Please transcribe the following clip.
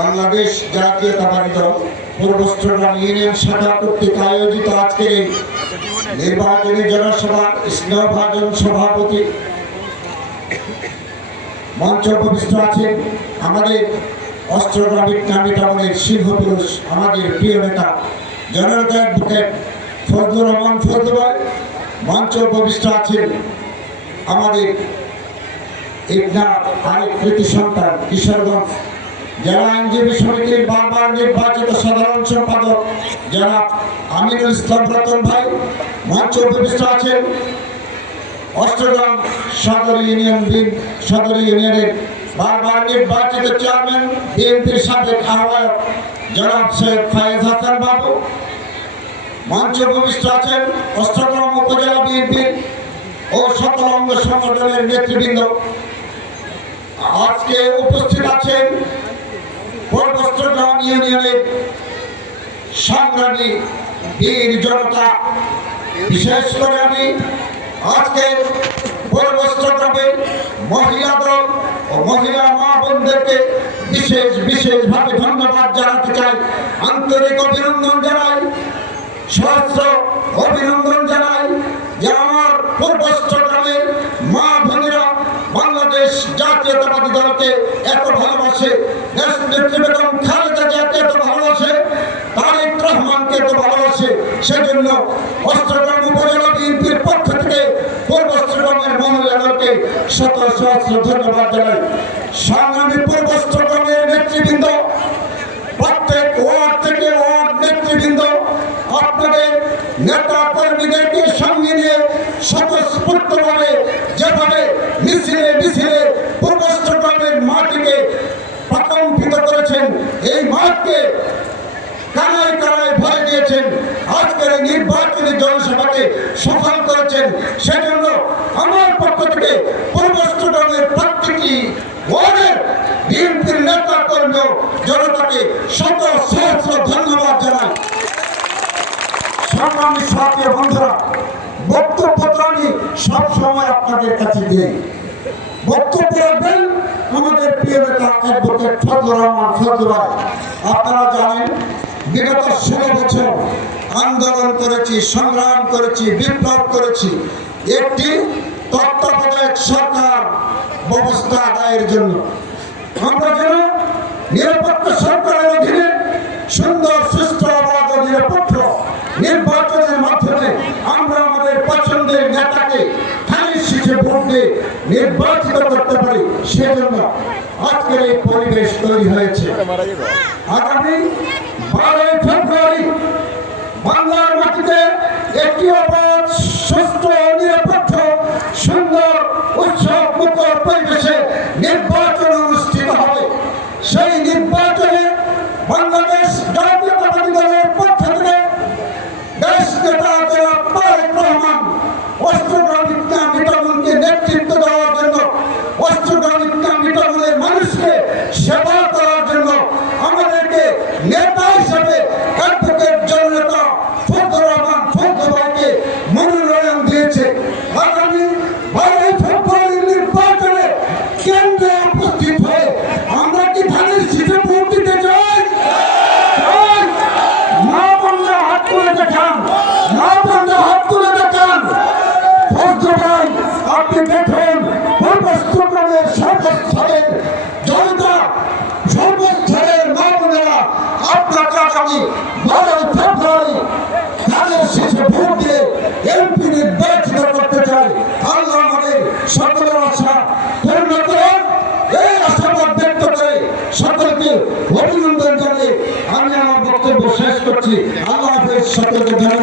বাংলাদেশ জাতীয়তাবাদী দল পূর্ব চট্টগ্রাম ইউনিয়ন শাখা কর্তৃক আয়োজিত আজকের এই নির্বাচনী জনসভার স্নেহভাজন সভাপতি মঞ্চ উপবিষ্ট আছেন আমাদের অস্ত্রগ্রামিক নামী টাউনের সিংহপুরুষ আমাদের প্রিয় নেতা জননেতা অ্যাডভোকেট ফজলুর রহমান ফজলু ভাই। মঞ্চ উপবিষ্ট আছেন আমাদের আরেক কৃতি সন্তান কিশোরগঞ্জ জেলা আইনজীবী সমিতির বারবার নির্বাচিত সাধারণ সম্পাদক জনাব আমিনুল ইসলাম রতন ভাই। মঞ্চ উপবিষ্ট আছেন অষ্টগ্রাম সদর ইউনিয়নের বারবার নির্বাচিত চেয়ারম্যান বিএনপির সাবেক আহ্বায়ক জনাব সৈয়দ ফায়েজ হাসান বাবু। মঞ্চে উপবিষ্ট আছেন অষ্টগ্রাম উপজেলা বিএনপির ও সকল অঙ্গ সংগঠনের নেতৃবৃন্দ। আজকে উপস্থিত আছেন পূর্ব চট্টগ্রাম ইউনিয়নের সংগ্রামী বীর জনতা। বিশেষ করে আমি আজকে পূর্ব চট্টগ্রামের মহিলা দল ও মহিলা মা বোনদেরকে বিশেষভাবে ধন্যবাদ জানাতে চাই, আন্তরিক অভিনন্দন জানাই, সহস্র অভিনন্দন জানাই যে আমার পূর্ব চট্টগ্রামের মা বোনেরা বাংলাদেশ জাতীয়তাবাদী দলকে এত ভালোবাসে, দেশনেত্রী বেগম খালেদা জিয়াকে এত ভালোবাসে, তারেক রহমানকে এত ভালোবাসে। সেজন্য অষ্টগ্রাম উপজেলা বিএনপির পক্ষ থেকে পূর্ব চট্টগ্রামের মহিলাদেরকে শত সহস্র ধন্যবাদ জানাই। সংগ্রামী পূর্ব চট্টগ্রামের নেতৃবৃন্দ, প্রত্যেক ওয়ার্ড থেকে ওয়ার্ড নেতৃবৃন্দ, আপনাদের নেতা কর্মীদেরকে সঙ্গে নিয়ে স্বতঃস্ফূর্তভাবে যেভাবে মিছিলে পূর্ব চট্টগ্রামের মাটিকে প্রকম্পিত করেছেন, এই মাঠকে কানায় কানায় ভয় দিয়েছেন, আজকের এই নির্বাচনী জনসভাকে সফল করেছেন। সেজন্য আমার পক্ষ থেকে পূর্ব চট্টগ্রামের প্রত্যেকটি ওয়ার্ডের বিএনপির নেতা কর্মী জনতাকে শত সহস্র ধন্যবাদ জানাই। সংগ্রামী সাথী বন্ধুরা, বক্তব্য আমি সবসময় আপনাদের কাছে দিই। বক্তব্য রাখবেন আমাদের প্রিয় নেতা অ্যাডভোকেট ফজলুর রহমান ফজলু ভাই। আপনারা জানেন বিগত 16 বছর আন্দোলন করেছি, সংগ্রাম করেছি, বিপ্লব করেছি একটি তত্ত্বাবধায়ক সরকার ব্যবস্থা আদায়ের জন্য। আমরা যেন নিরপেক্ষ সরকারের অধীনে সুন্দর সুষ্ঠু অবাধ ও নিরপেক্ষ নির্বাচনের মাধ্যমে আমরা আমাদের পছন্দের নেতাকে ধানের শীষে ভোট দিয়ে নির্বাচিত করতে পারি, সেজন্য আজকের এই পরিবেশ তৈরি হয়েছে। আগামী 12 ফেব্রুয়ারি বাংলার মাটিতে একটি অবাধ সুস্থ নিরপেক্ষ সুন্দর উৎসব মুখর পরিবেশে নির্বাচন অনুষ্ঠিত হবে। সেই নির্বাচনে বাংলাদেশ জাতীয়তাবাদী দলের পক্ষ থেকে দেশ নেতা জনাব তারেক রহমান অস্ত্রগ্রামিক মিটামুনকে নেতৃত্ব দেওয়ার জন্য, অস্ত্রগ্রামিক মিটামুনের মানুষকে সেবা করার জন্য আমাদেরকে নেতা হিসেবে অ্যাডভোকেট জননেতা ফজলুর রহমান ফজলু ভাইকে মনোনয়ন দিয়েছে। আগামী 12 ফেব্রুয়ারি নির্বাচনে কেন্দ্রে উপস্থিত হয়ে আমরা কি ধানের শীষে ভোট দিতে চাই? মা বোনরা হাত তুলে দেখান, মা বোনরা হাত তুলে দেখান। ফজলু ভাই, আপনি দেখুন পূর্ব চট্টগ্রামের সর্বস্তরের জনতা, সর্বস্তরের মা বোনেরা আপনাকে আগামী 12 ফেব্রুয়ারি ধানের শীষে ভোট দিয়ে এমপি নির্বাচিত করতে চাই। আল্লাহ আমাদের সকলের আশা পূর্ণ করুন। এই আশাবাদ ব্যক্ত করে সকলকে অভিনন্দন জানিয়ে আমি আমার বক্তব্য শেষ করছি। আল্লাহ হাফেজ, সকলকে ধন্যবাদ।